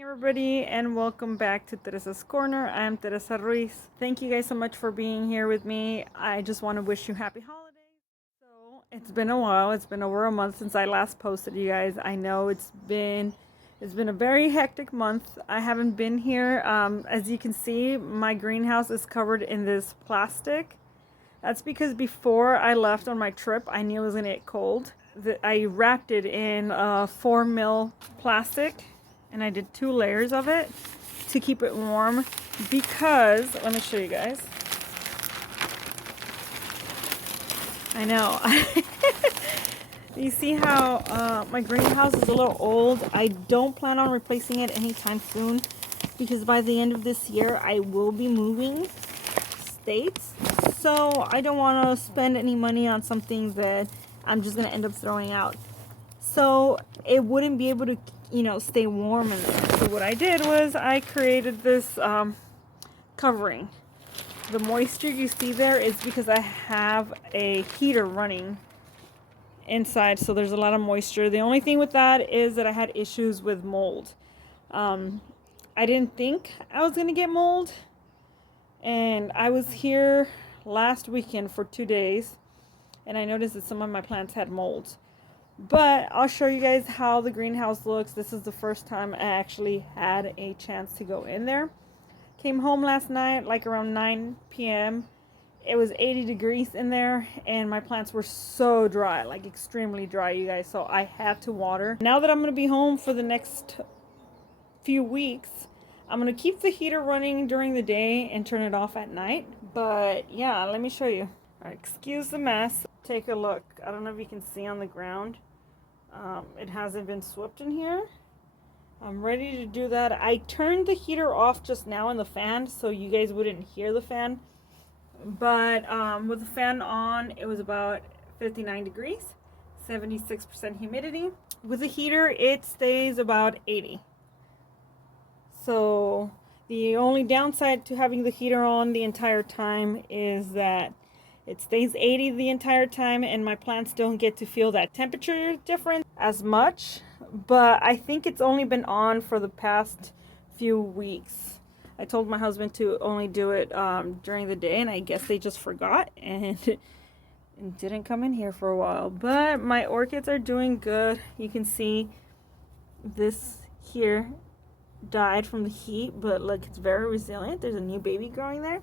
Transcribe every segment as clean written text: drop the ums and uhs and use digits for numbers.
Everybody, and welcome back to Teresa's Corner. I'm Teresa Ruiz. Thank you guys so much for being here with me. I just want to wish you happy holidays. So it's been a while. It's been over a month since I last posted, you guys. I know it's been a very hectic month. I haven't been here. As you can see, my greenhouse is covered in this plastic. That's because before I left on my trip, I knew it was gonna get cold. I wrapped it in 4mm plastic. And I did 2 layers of it to keep it warm because, let me show you guys. I know. You see how my greenhouse is a little old? I don't plan on replacing it anytime soon because by the end of this year, I will be moving states. So I don't want to spend any money on something that I'm just going to end up throwing out. So it wouldn't be able to, stay warm in there. So what I did was I created this covering. The moisture you see there is because I have a heater running inside, so there's a lot of moisture. The only thing with that is that I had issues with mold. I didn't think I was gonna get mold, and I was here last weekend for 2 days, and I noticed that some of my plants had mold. But I'll show you guys how the greenhouse looks. This is the first time I actually had a chance to go in there. Came home last night, like around 9 p.m. It was 80 degrees in there, and my plants were so dry, like extremely dry, you guys. So I had to water. Now that I'm going to be home for the next few weeks, I'm going to keep the heater running during the day and turn it off at night. But yeah, let me show you. All right, excuse the mess. Take a look. I don't know if you can see on the ground. It hasn't been swept in here. I'm ready to do that. I turned the heater off just now in the fan so you guys wouldn't hear the fan. But with the fan on, it was about 59 degrees, 76% humidity. With the heater, it stays about 80. So the only downside to having the heater on the entire time is that it stays 80 the entire time, and my plants don't get to feel that temperature difference as much. But I think it's only been on for the past few weeks. I told my husband to only do it during the day, and I guess they just forgot and didn't come in here for a while. But my orchids are doing good. You can see this here died from the heat, but look, it's very resilient. There's a new baby growing there.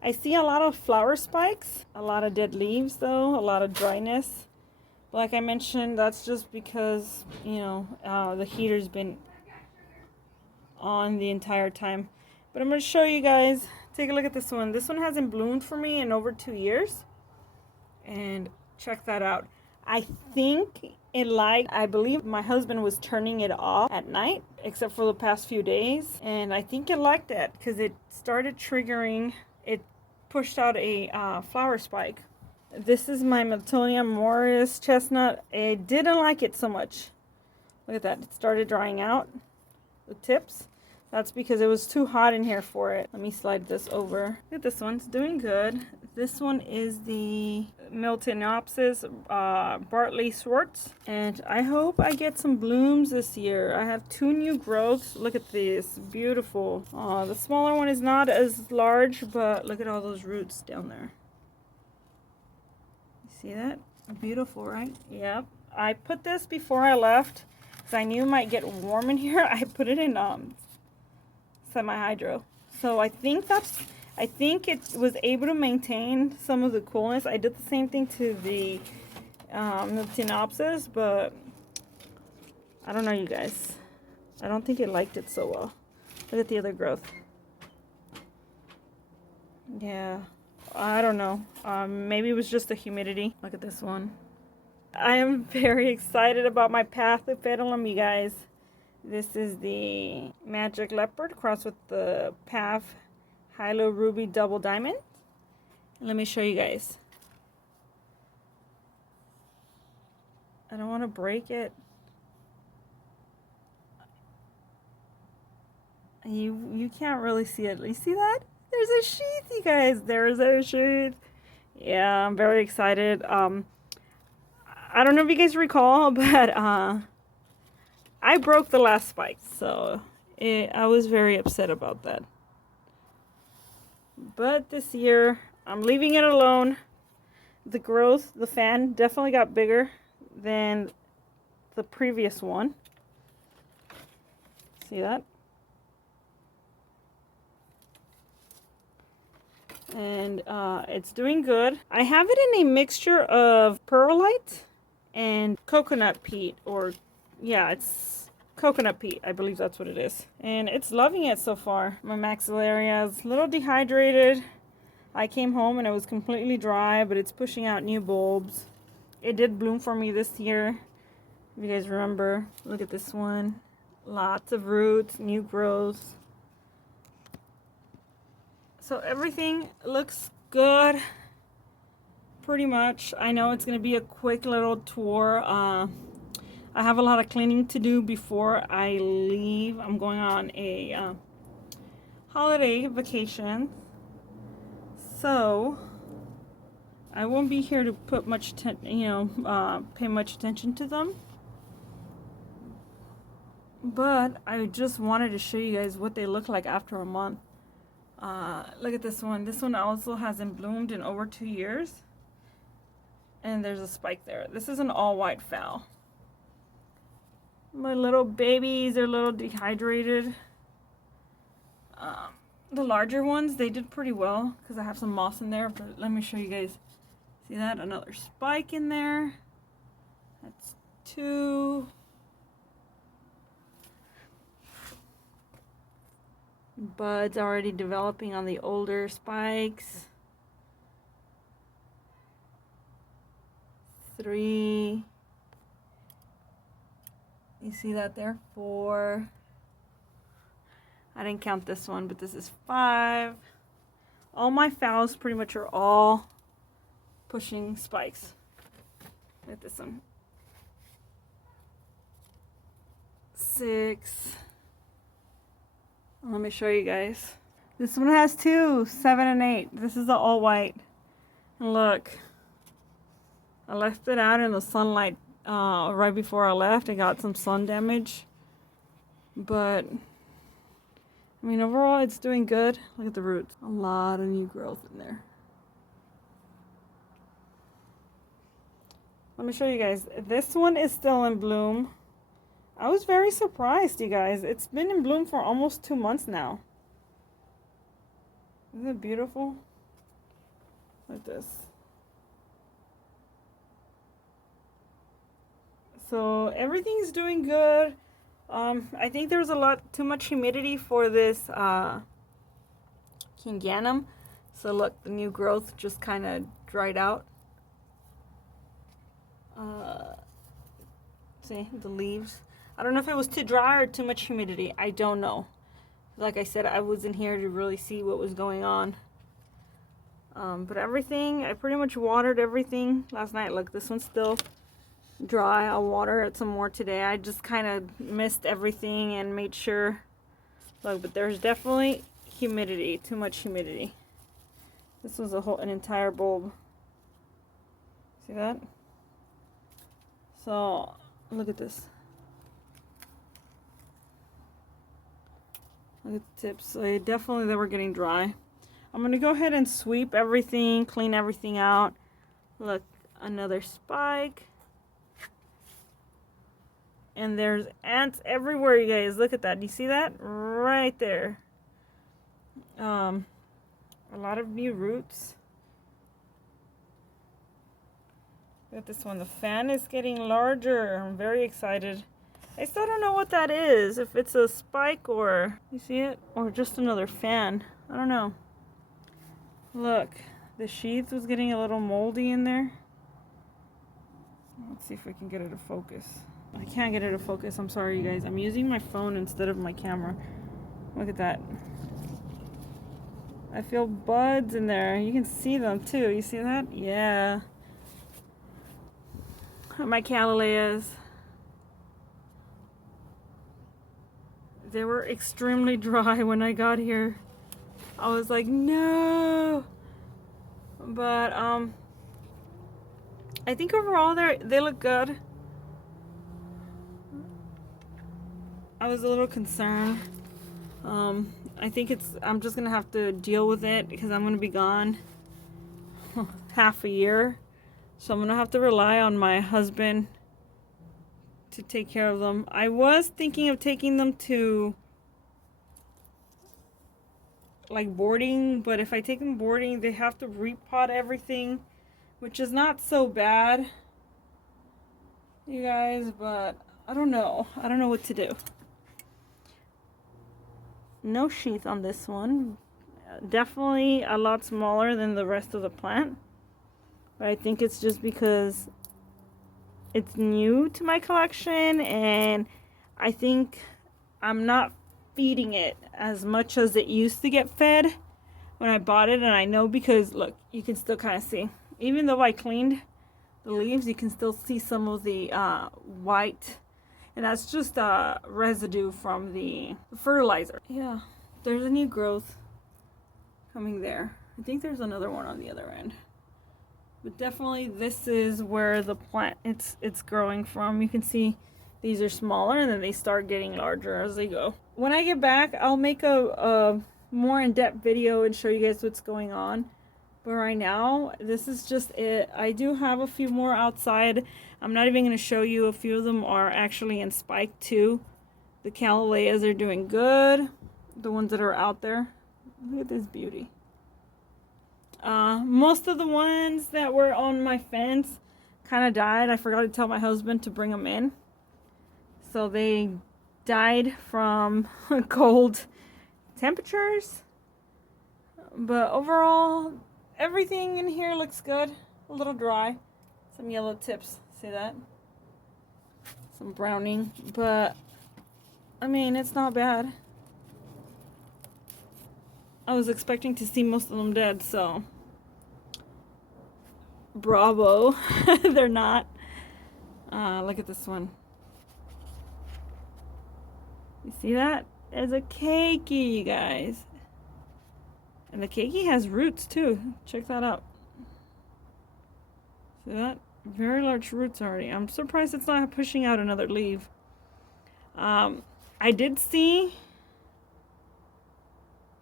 I see a lot of flower spikes, a lot of dead leaves though, a lot of dryness. Like I mentioned, that's just because, the heater's been on the entire time. But I'm going to show you guys. Take a look at this one. This one hasn't bloomed for me in over 2 years. And check that out. I think I believe my husband was turning it off at night, except for the past few days. And I think it liked that because it started triggering. It pushed out a flower spike. This is my Miltonia Morris chestnut. I didn't like it so much. Look at that. It started drying out, the tips. That's because it was too hot in here for it. Let me slide this over. Look at this one. It's doing good. This one is the Miltonopsis Bartley Swartz. And I hope I get some blooms this year. I have 2 new growths. Look at this. Beautiful. The smaller one is not as large, but look at all those roots down there. You see that? Beautiful, right? Yep. I put this before I left because I knew it might get warm in here. I put it in semi-hydro. So I think it was able to maintain some of the coolness. I did the same thing to the Tinopsis, but I don't know, you guys. I don't think it liked it so well. Look at the other growth. Yeah, I don't know. Maybe it was just the humidity. Look at this one. I am very excited about my Pathopetalum, you guys. This is the Magic Leopard crossed with the Path Hilo Ruby Double Diamond. Let me show you guys. I don't want to break it. You can't really see it. You see that? There's a sheath, you guys. There's a sheath. Yeah, I'm very excited. I don't know if you guys recall, but I broke the last spike, so I was very upset about that. But this year, I'm leaving it alone. The growth, the fan definitely got bigger than the previous one. See that? And it's doing good. I have it in a mixture of perlite and coconut peat, or yeah, it's coconut peat. I believe that's what it is. And it's loving it so far. My maxillaria is a little dehydrated. I came home and it was completely dry, but it's pushing out new bulbs. It did bloom for me this year. If you guys remember, look at this one. Lots of roots, new growth. So everything looks good, pretty much. I know it's gonna be a quick little tour. I have a lot of cleaning to do before I leave. I'm going on a holiday vacation, so I won't be here to put much pay much attention to them. But I just wanted to show you guys what they look like after a month. Look at this one. This one also hasn't bloomed in over 2 years. And there's a spike there. This is an all white phal. My little babies are a little dehydrated. The larger ones, they did pretty well because I have some moss in there. But let me show you guys. See that? Another spike in there. That's 2. Buds already developing on the older spikes. 3. You see that there? 4. I didn't count this one, but this is 5. All my phals pretty much are all pushing spikes. Look at this one. 6. Let me show you guys. This one has 2, 7 and 8. This is the all white. And look, I left it out in the sunlight right before I left. I got some sun damage, but I mean overall it's doing good. Look at the roots. A lot of new growth in there. Let me show you guys. This one is still in bloom. I was very surprised, you guys. It's been in bloom for almost 2 months now. Isn't it beautiful? Like this. So everything's doing good. I think there's a lot too much humidity for this Kinganum. So look, the new growth just kind of dried out. See the leaves. I don't know if it was too dry or too much humidity. I don't know. Like I said, I wasn't here to really see what was going on. But everything, I pretty much watered everything last night. Look, this one's still dry. I'll water it some more today. I just kind of missed everything and made sure. Look, but there's definitely humidity, too much humidity. This was an entire bulb. See that? So look at this. Look at the tips. So they were getting dry. I'm gonna go ahead and sweep everything, clean everything out. Look, another spike. And there's ants everywhere, you guys. Look at that. You see that? Right there. A lot of new roots. Look at this one. The fan is getting larger. I'm very excited. I still don't know what that is. If it's a spike or, you see it? Or just another fan. I don't know. Look, the sheath was getting a little moldy in there. Let's see if we can get it to focus. I can't get it to focus. I'm sorry, you guys. I'm using my phone instead of my camera. Look at that. I feel buds in there. You can see them too. You see that? Yeah. My callaleyas. They were extremely dry when I got here. I was like, no. But I think overall they look good. I was a little concerned. I think I'm just gonna have to deal with it because I'm gonna be gone half a year. So I'm gonna have to rely on my husband to take care of them. I was thinking of taking them to like boarding, but if I take them boarding, they have to repot everything, which is not so bad, you guys, but I don't know. I don't know what to do. No sheath on this one. Definitely a lot smaller than the rest of the plant. But I think it's just because it's new to my collection and I think I'm not feeding it as much as it used to get fed when I bought it. And I know because look, you can still kind of see, even though I cleaned the leaves, you can still see some of the white, and that's just residue from the fertilizer. Yeah, there's a new growth coming there. I think there's another one on the other end. But definitely this is where the plant it's growing from. You can see these are smaller and then they start getting larger as they go. When I get back, I'll make a more in-depth video and show you guys what's going on. But right now, this is just it. I do have a few more outside. I'm not even going to show you. A few of them are actually in spike too. The Calaleas are doing good. The ones that are out there. Look at this beauty. Most of the ones that were on my fence kind of died. I forgot to tell my husband to bring them in. So they died from cold temperatures. But overall, everything in here looks good. A little dry. Some yellow tips. See that? Some browning. But, I mean, it's not bad. I was expecting to see most of them dead, so bravo. They're not. Look at this one. You see that? There's a keiki, you guys. And the keiki has roots too. Check that out. See that? Very large roots already. I'm surprised it's not pushing out another leaf. I did see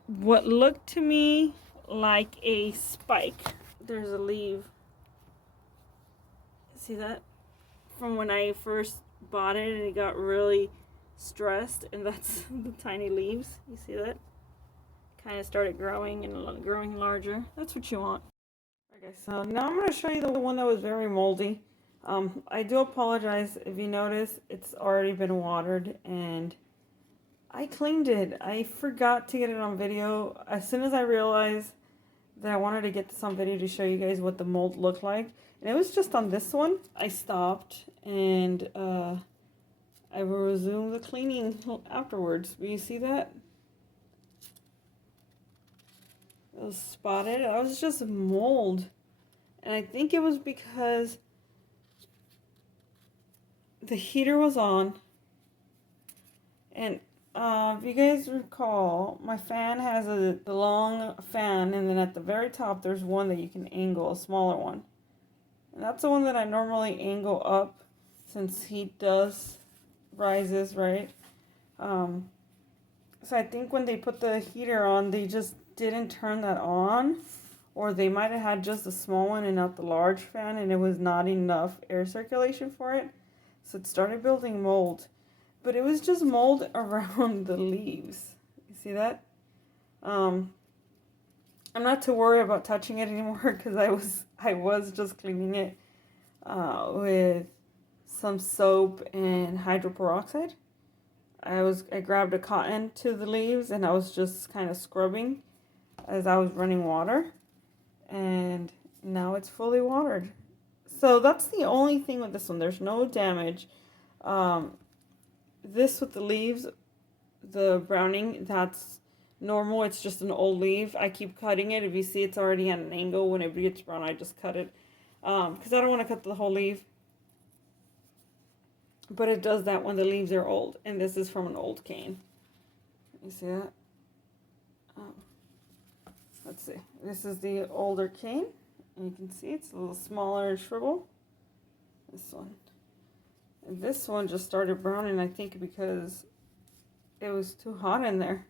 what looked to me like a spike. There's a leaf. See that? From when I first bought it and it got really stressed, and that's the tiny leaves. You see that? Kind of started growing and growing larger. That's what you want. Okay, so now I'm going to show you the one that was very moldy. I do apologize if you notice it's already been watered and I cleaned it. I forgot to get it on video. As soon as I realized that I wanted to get this on video to show you guys what the mold looked like, and it was just on this one, I stopped and I will resume the cleaning afterwards. Will you see that? It was spotted. That was just mold. And I think it was because the heater was on. And if you guys recall, my fan has the long fan, and then at the very top there's one that you can angle, a smaller one. And that's the one that I normally angle up since heat does rises, right? So I think when they put the heater on, they just didn't turn that on, or they might have had just a small one and not the large fan, and it was not enough air circulation for it, so it started building mold. But it was just mold around the leaves. You see that? I'm not too worried about touching it anymore because I was just cleaning it with some soap and hydroperoxide. I grabbed a cotton to the leaves and I was just kind of scrubbing as I was running water, and now it's fully watered. So that's the only thing with this one. There's no damage. This with the leaves, the browning, that's normal. It's just an old leaf. I keep cutting it. If you see it's already at an angle, when it gets brown, I just cut it. Because I don't want to cut the whole leaf. But it does that when the leaves are old. And this is from an old cane. You see that? Let's see. This is the older cane. And you can see it's a little smaller and shriveled. This one. And this one just started browning, I think, because it was too hot in there.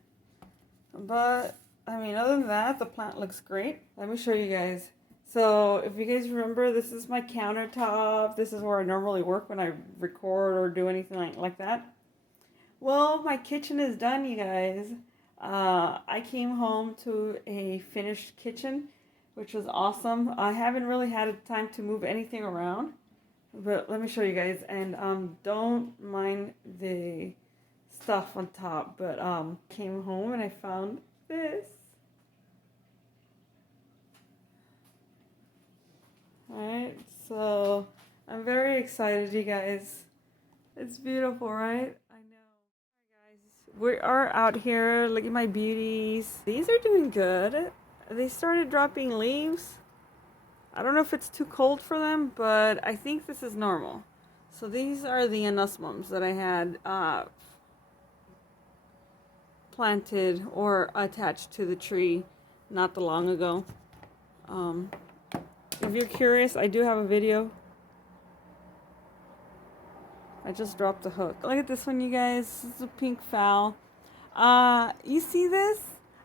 But, I mean, other than that, the plant looks great. Let me show you guys. So, if you guys remember, this is my countertop. This is where I normally work when I record or do anything like that. Well, my kitchen is done, you guys. I came home to a finished kitchen, which was awesome. I haven't really had time to move anything around, but let me show you guys. And don't mind the stuff on top, but came home and I found this. Alright, so I'm very excited, you guys. It's beautiful, right? We are out here. Look at my beauties. These are doing good. They started dropping leaves. I don't know if it's too cold for them, but I think this is normal. So these are the anosmums that I had planted or attached to the tree not too long ago. If you're curious, I do have a video. I just dropped the hook. Look at this one, you guys. This is a pink fowl. You see this?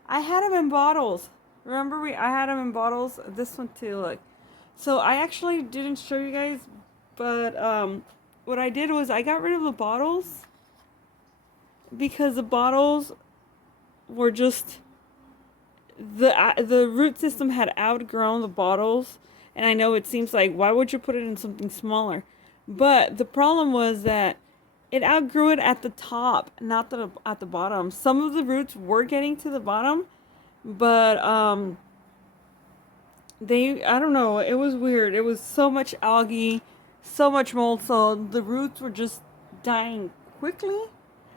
I had them in bottles. Remember I had them in bottles? This one too, look. So I actually didn't show you guys, but what I did was I got rid of the bottles because the bottles were just, the root system had outgrown the bottles. And I know it seems like, why would you put it in something smaller? But the problem was that it outgrew it at the top, not at the bottom. Some of the roots were getting to the bottom, but I don't know, it was weird. It was so much algae, so much mold, so the roots were just dying quickly.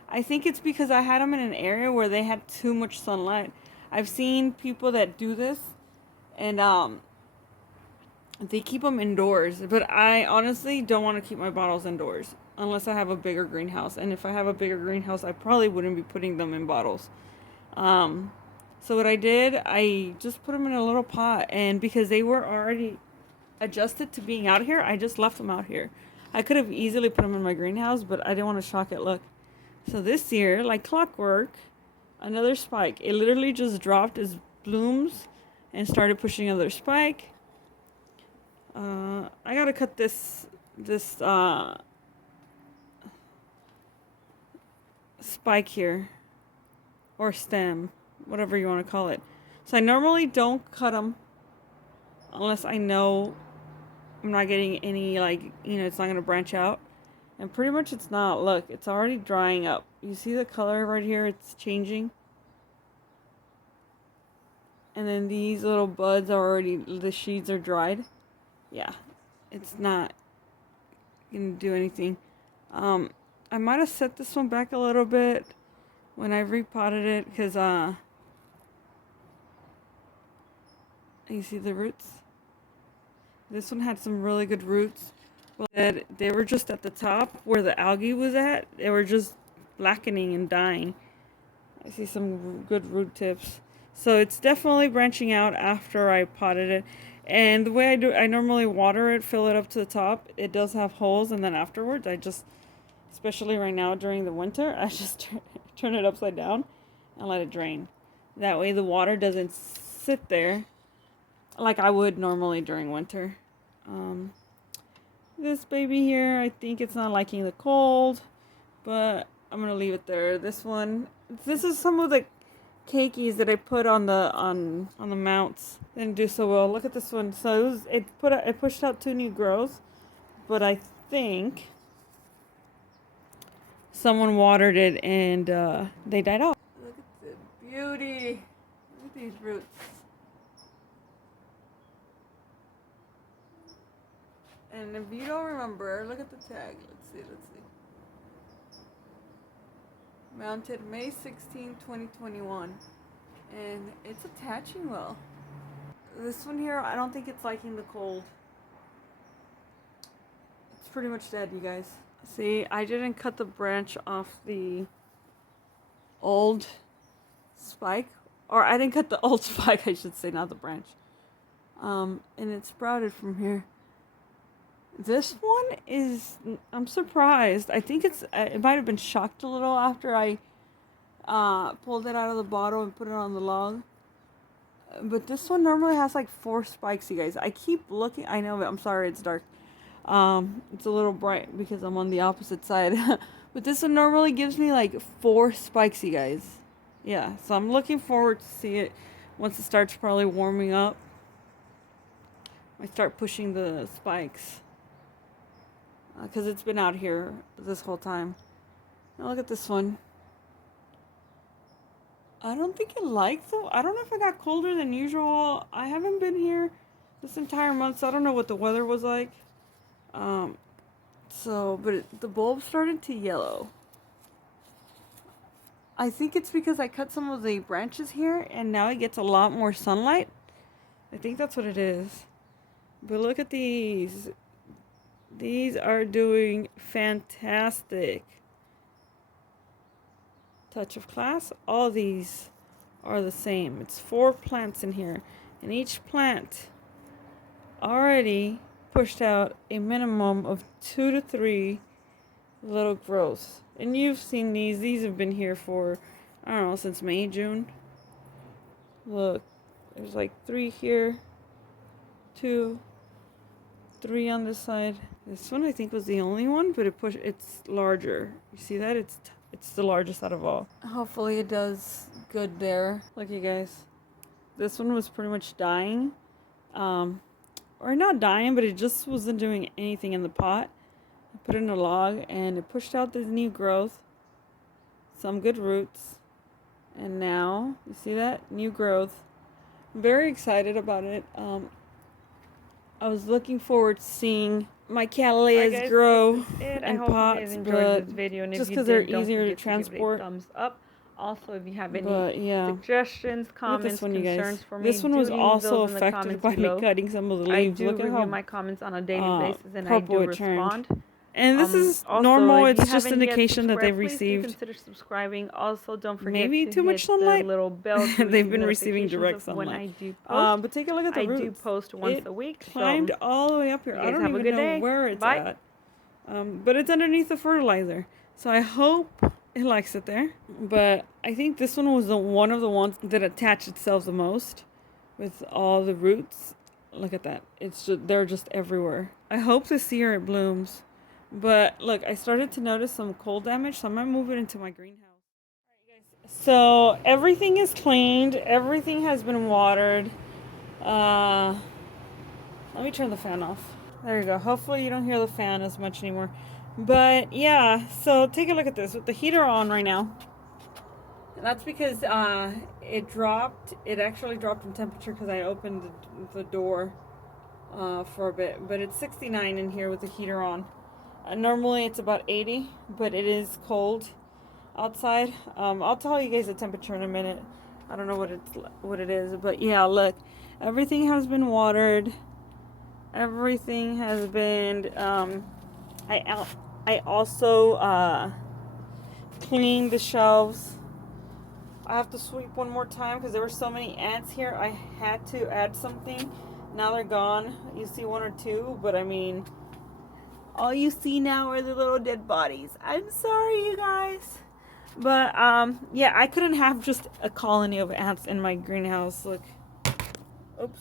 I think it's because I had them in an area where they had too much sunlight. I've seen people that do this, and they keep them indoors, but I honestly don't want to keep my bottles indoors unless I have a bigger greenhouse. And if I have a bigger greenhouse, I probably wouldn't be putting them in bottles. So what I did, I just put them in a little pot, and because they were already adjusted to being out here, I just left them out here. I could have easily put them in my greenhouse, but I didn't want to shock it. Look. So this year, like clockwork, another spike. It literally just dropped its blooms and started pushing another spike. I gotta cut this spike here, or stem, whatever you want to call it. So I normally don't cut them unless I know I'm not getting any, like, you know, it's not gonna branch out. And pretty much it's not. Look, it's already drying up. You see the color right here? It's changing. And then these little buds are already, the sheaths are dried. Yeah, it's not gonna do anything. I might have set this one back a little bit when I repotted it, because you see the roots? This one had some really good roots. Well, they were just at the top where the algae was at. They were just blackening and dying. I see some good root tips. So it's definitely branching out after I potted it. And the way I do, I normally water it, fill it up to the top. It does have holes, and then afterwards, I just, especially right now during the winter, I just turn it upside down and let it drain. That way the water doesn't sit there like I would normally during winter. This baby here, I think it's not liking the cold, but I'm gonna leave it there. This one, this is some of the cakeys that I put on the mounts. Didn't do so well. Look at this one. So it pushed out 2 new growths, but I think someone watered it and they died off. Look at the beauty. Look at these roots. And if you don't remember, look at the tag. Let's see. Mounted May 16, 2021. And it's attaching well. This one here, I don't think it's liking the cold. It's pretty much dead, you guys. See, I didn't cut the branch off the old spike. Or I didn't cut the old spike, I should say, not the branch. And it sprouted from here. This one is, I'm surprised. I think it might have been shocked a little after I pulled it out of the bottle and put it on the log. But this one normally has like 4 spikes, you guys. I keep looking. I know, I'm sorry, it's dark. It's a little bright because I'm on the opposite side. But this one normally gives me like 4 spikes, you guys. Yeah, so I'm looking forward to see it once it starts probably warming up. I start pushing the spikes. Because it's been out here this whole time. Now look at this one. I don't think it likes it. I don't know if it got colder than usual. I haven't been here this entire month, so I don't know what the weather was like. But the bulb started to yellow. I think it's because I cut some of the branches here, and now it gets a lot more sunlight. I think that's what it is. But look at these. These are doing fantastic. Touch of class. All these are the same. It's 4 plants in here, and each plant already pushed out a minimum of 2 to 3 little growths. And you've seen these. These have been here for, I don't know, since May, June. Look, there's like 3 here, 2, 3 on this side. This one I think was the only one, but it's larger. You see that? It's the largest out of all. Hopefully it does good there. Look, you guys. This one was pretty much dying. Or not dying, but it just wasn't doing anything in the pot. I put it in a log and it pushed out this new growth. Some good roots. And now, you see that? New growth. I'm very excited about it. I was looking forward to seeing my callias grow in pots, but just because they're easier to transport. Thumbs up. Also, if you have any suggestions, comments, one, concerns for me, this one was also affected by me cutting some of the leaves. I do review my comments on a daily basis, and I do respond. And this is also, normal. It's just indication that they've received. Please consider subscribing. Also, don't forget maybe to too much hit sunlight. the little bell. They've been receiving direct sunlight. When I do post, but take a look at the roots. I do post once a week. Climbed all the way up here. I don't even know where it's at. But it's underneath the fertilizer. So I hope it likes it there. But I think this one was one of the ones that attached itself the most with all the roots. Look at that. They're just everywhere. I hope this year it blooms. But look, I started to notice some cold damage, so I might move it into my greenhouse. All right, guys. So everything is cleaned. Everything has been watered. Let me turn the fan off. There you go. Hopefully you don't hear the fan as much anymore. But yeah, so take a look at this with the heater on right now. And that's because it dropped. It actually dropped in temperature because I opened the door for a bit. But it's 69 in here with the heater on. Normally it's about 80, but it is cold outside. I'll tell you guys the temperature in a minute. I don't know what it is, but yeah, look, everything has been watered. Everything has been. I also cleaned the shelves. I have to sweep one more time because there were so many ants here. I had to add something. Now they're gone. You see 1 or 2, but I mean, all you see now are the little dead bodies. I'm sorry, you guys. But, yeah, I couldn't have just a colony of ants in my greenhouse. Look. Oops.